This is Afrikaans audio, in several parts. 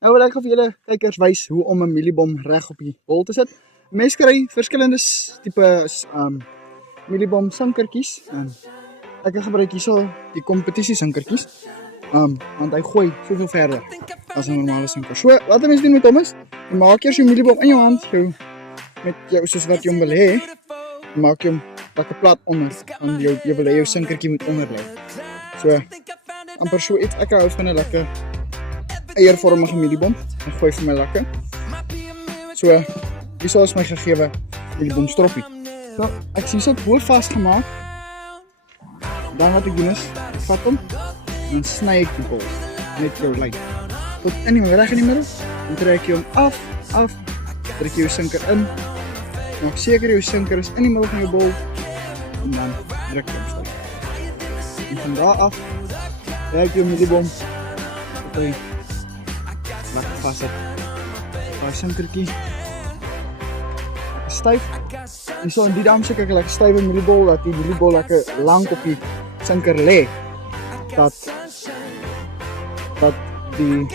Nou wil ek vir julle kykers wys hoe om 'n mieliebom reg op die bol te sit. Mens kry verskillende tipe mieliebom sinkertjies en ek gebruik hierso die kompetisie sinkertjies. Want hy gooi soveel verder as 'n normale sinker. So, wat 'n mens doen met hom is, jy maak eers jou mieliebom in jou hand, met jou soos wat jy hom wil hê, maak jy hom lekker plat onder, want jy wil hê jou sinkertjie moet onder lê. So, amper so iets, ek hou van 'n lekker eiervormige mieliebom, en gooi vir my lekker. So, hierso is my gegewe mieliebom stroppie. So, ek sien dit goed vasgemaak. Dan wat ek doen is, ek vat hom, en dan sny ek die bol, net jou lyn. Tot in die reg in die middel, dan trek jy hom af, druk jy jou sinker in, maak seker jou sinker is in die middel van jou bol, en dan druk jy hom styf. En van daar af, trek jy jou mieliebom, tot hy lekker vast het. Daai sinkertjie, lekker styf, en so in die dam seker ek lekker styf mieliebol, dat die mieliebol lekker lang op die sinker lê, dat die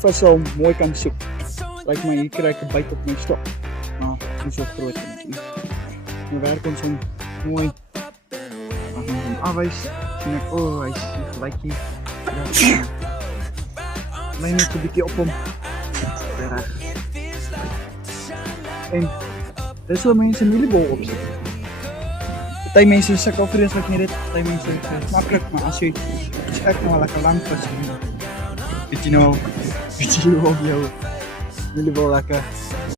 vis hom mooi kan soek. Lyk my hier kry ek 'n byt op my stok, maar nie so groot nie. Nou werk ons hom mooi, as ons hom afwys, sien ek, hy is gelyk hier. Lei net 'n bietjie op hom, reg. En dis hoe mense mieliebol opsit. Party mense sukkel vreeslik met dit, party mense is maklik, maar as jy kyk na 'n lekker lang vis, weet jy nou of jou mieliebol lekker